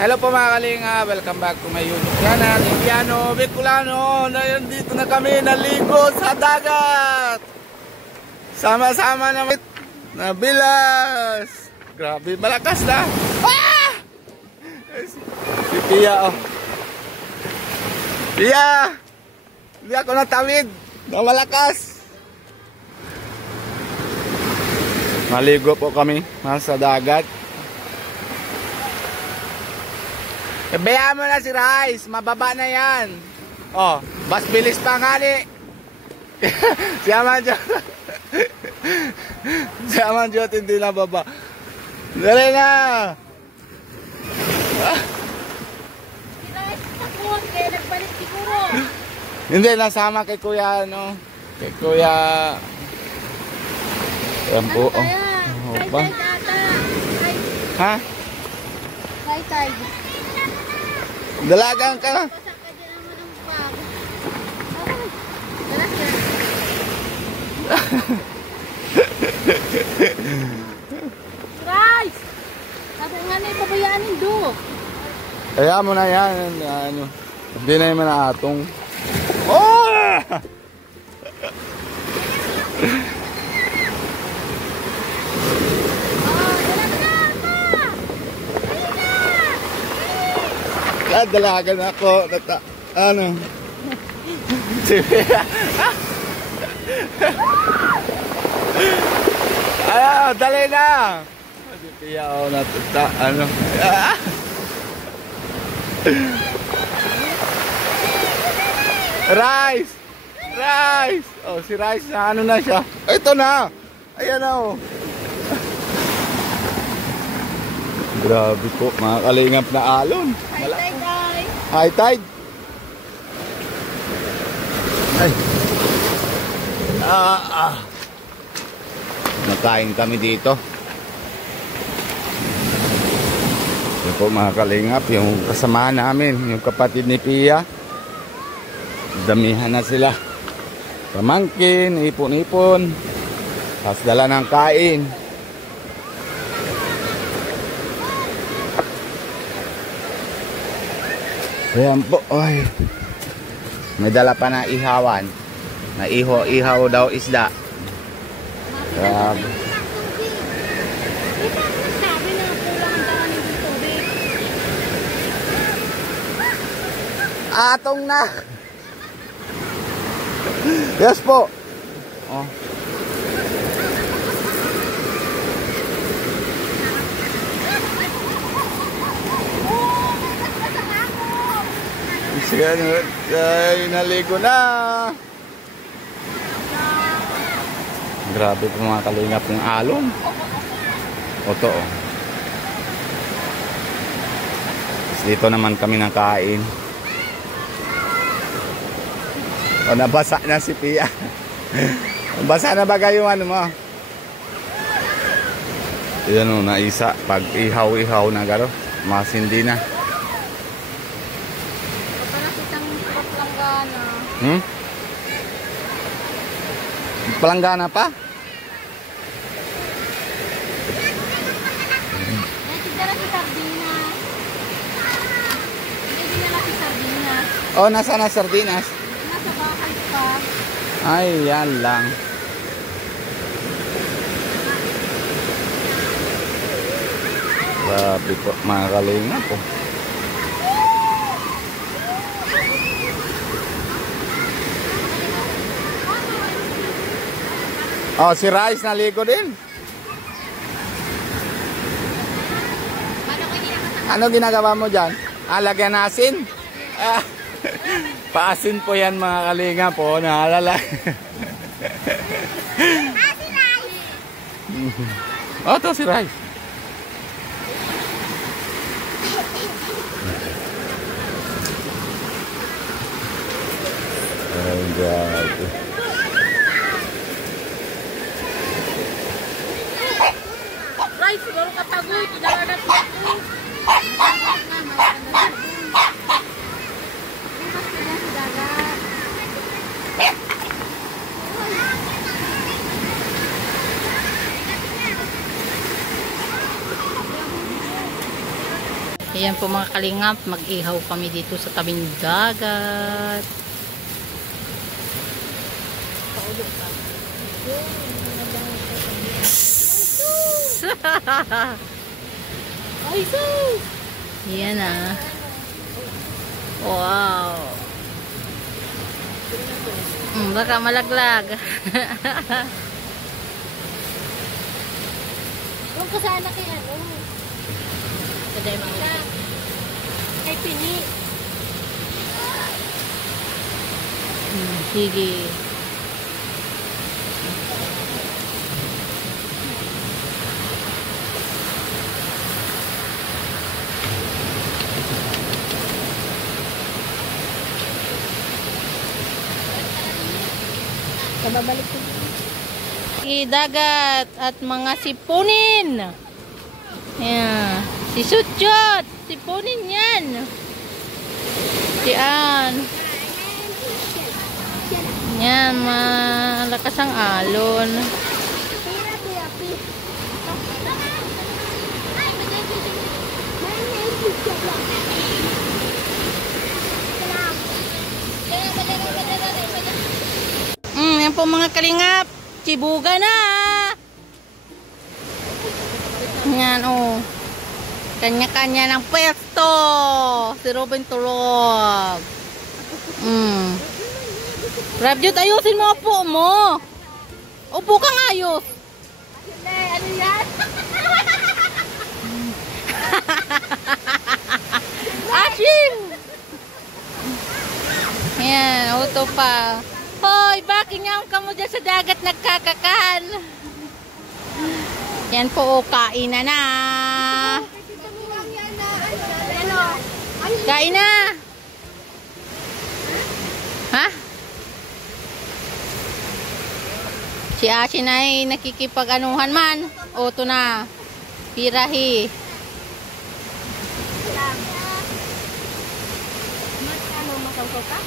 Hello po mga kalinga, welcome back to my YouTube channel, Indiano Bicolano. Nandito na kami, naligo sa dagat. Sama-sama naman na bilas. Grabe, malakas na. Ah! Si Pia, oh. Pia! Hindi ako natawid na malakas. Maligo po kami sa dagat. Bayaan mo na si Rice, mababa na yan. Oh, mas bilis pa nga ni. Si Amanjot hindi na baba. Dali na. Hindi, nasama kay Kuya, ano? Kay Kuya. Ayan po. Oh, ba? Ha? Tay. Dalagang ka. Guys! Sabi nga na ipabayaanin do. Kaya mo na yan. Ano, hindi na yung manatong. Oh! Dalagan ako. Ano? Ayaw, dali na. Pia ako natuta. Ano? Rice! Rice! Oh, si Rice na ano na siya. Ito na! Ayan na oh. Grabe po, mga kalingap na alon. High tide. Ay. Nakain kami dito. Ito po mga kalingap, yung kasama namin, yung kapatid ni Pia. Damihan na sila. Pamangkin, ipon-ipon. Tapos dala ng kain. Ayan po, ay. May dala pa na ihawan. Na ihaw daw isda. Atong na. Yes po. Oh. Ay, naligo na. Grabe po mga kalingap ng alon. Oto oh. Dito naman kami nakain. O, nabasa na si Pia. Nabasa na ba kayo ano mo? Yan o, naisa. Pag ihaw-ihaw na garo, mas hindi na. Palanggana pa? Oh, nasa na sardinas? Nasa bakal pa. Ay, yan lang. Grabe po, mga kalingap po. Oh, si Rice naligo din. Ano ginagawa mo dyan? Lagyan na asin? Paasin po yan mga kalinga po. Naalala. Asin Rice! Oh, ito si Rice. Oh, God. Rice, siguro kapagod. Kailangan natin ito. Ayan po mga kalingap, mag-ihaw kami dito sa tabing dagat. Ay, sus! Yan ah. Wow. Baka malaglag. Huwag ka sana kay ano. Kaday mga. Kay Pini. Sige. Kababalik ko. Dagat at mga sipunin. Ayan. Si Suchot. Sipunin yan. Diyan. Yan. Malakas ang alon. Yan po mga kalingap. Chibuga na. Yan oh. Kanya-kanya ng pwesto. Si Robin tulog. Rabjot, ayusin mo upo mo. Upo kang ayos. Ano yan? Asin! Yan, auto pa. Hoy, bakit nga ka mo dyan sa dagat nagkakakan? Yan po, kain na na. Kain na. Ha? Si Asin ay nakikipag-anuhan man. Oto na. Pirahi. Masangko ka?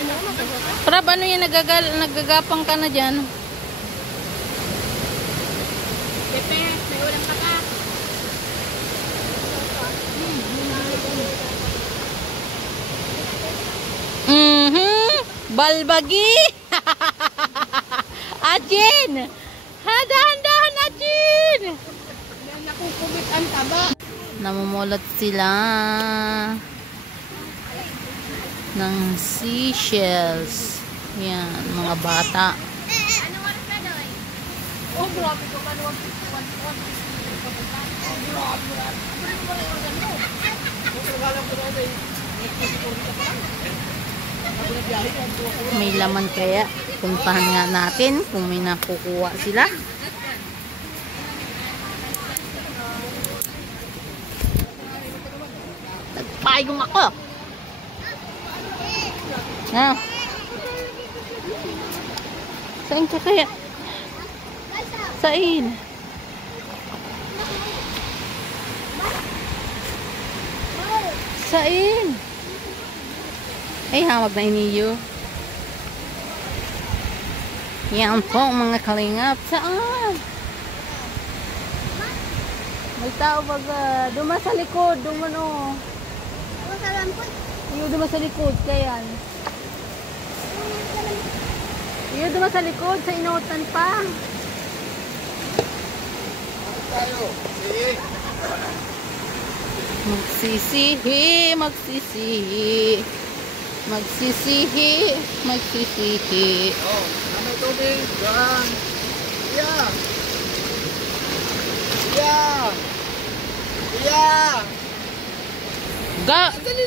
Ano, masangko ka? Prab, ano yan? Nagagapang ka na dyan. Pepe, may ulam ka ka. Balbagi. Ajin. Dahan-dahan, Ajin. Nakukubit ang taba. Namumulot sila ng seashells. Yan, mga bata. Oh, grabe ko ka naman. May laman kaya. Puntahan nga natin kung may nakukuha sila. Nagpayong ako. Na. Saan ka kaya? Saan? Saan? Ay, hawag na iniyo. Yan po mga kalingap. Saan? May tao baga. Duma sa likod. Dumano. Iyo duma sa likod. Kayan. Iyo duma sa likod. Sa inutan pa. Magsisihi. Magsisihi. Magsisihi. Magsisihi. Oh, may tubig. Yan. Yeah. Yeah. Yeah.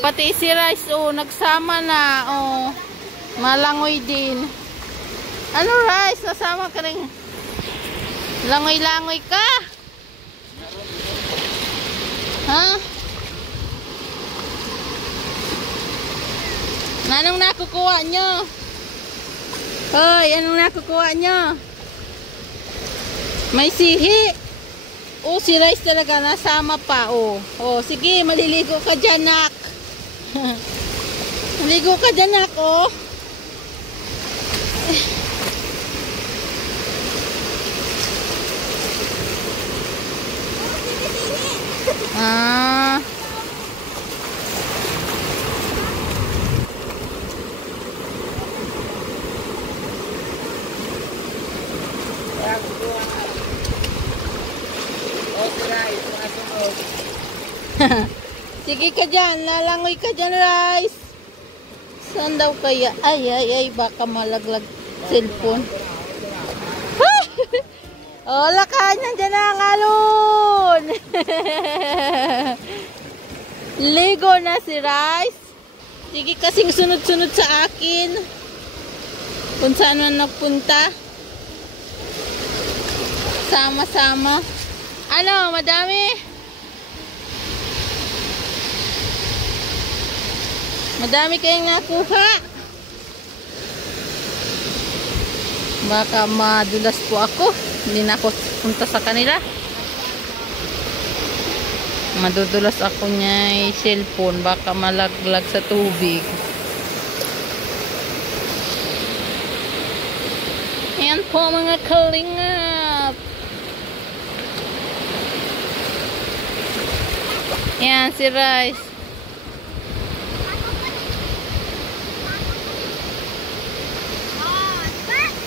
Pati si Rice, oh, nagsama na, oh. Malangoy din. Ano, Rice? Nasama ka rin. Langoy-langoy ka? Ha? Anong nakukuha nyo? Hoy, anong nakukuha nyo? May sihi. Oh, si Rice talaga nasama pa, oh. Oh, sige, maliligo ka dyan, nak. Maligo ka dyan, nak, oh. Ah. Sige ka dyan, lalangoy ka dyan, Rice. Saan daw kaya? Ay, baka malaglag cellphone. Hola ka, nandiyan na ang alon. Ligo na si Rice. Sige kasing sunod-sunod sa akin. Kung saan man nagpunta. Sama-sama. Ano, madami? Madami kayong nakuha. Baka madulas po ako. Hindi na ako punta sa kanila. Madudulas ako niya cellphone. Baka malaglag sa tubig. Ayan po mga kalingap. Ayan si Rice.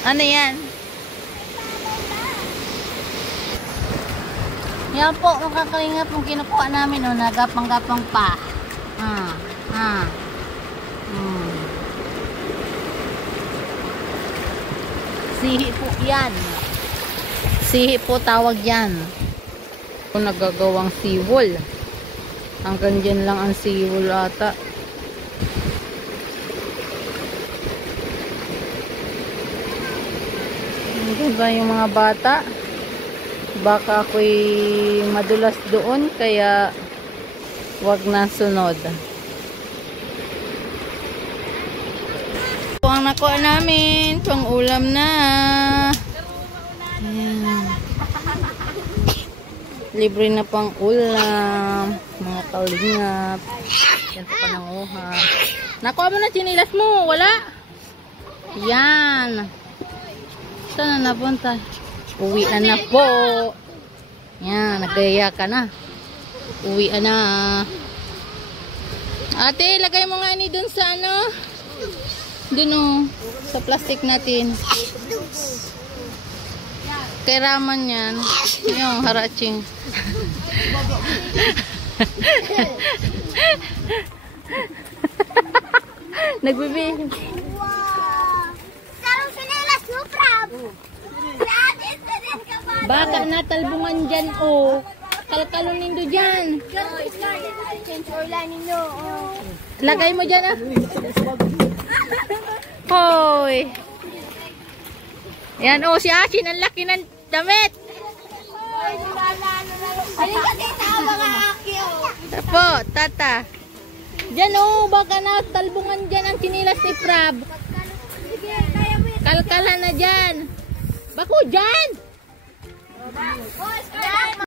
Ano yan? Yan po, mga kalingap, kung kinukuha namin, oh, nagapang-gapang pa. Sihi po yan. Sihi po tawag yan. Kung nagagawang siwol. Hanggang dyan lang ang siwol ata. Ba yung mga bata, baka ako'y madulas doon, kaya wag na sunod. Ito ang nakuha namin, pang ulam na. Ayan. Libre na pang ulam, mga kalingap. Yan pa pananguha. Nakuha mo na chinilas mo, wala? Yan. Saan na napunta? Uwian na po. Yan, nagdaya ka na. Uwian na. Ate, lagay mo nga ni dun sa ano? Dun o. Sa plastic natin. Kay Raman yan. Yung haraching. Nagbibig. Baka natalbungan dyan, oh. Kalkalon nindo dyan. Lagay mo dyan, ah. Hoy. Yan, oh, si Ashin, ang laki ng damit. Po, tata. Dyan, oh, baka natalbungan dyan ang chinilas ni Prab. Kalkalan na dyan. Bako dyan.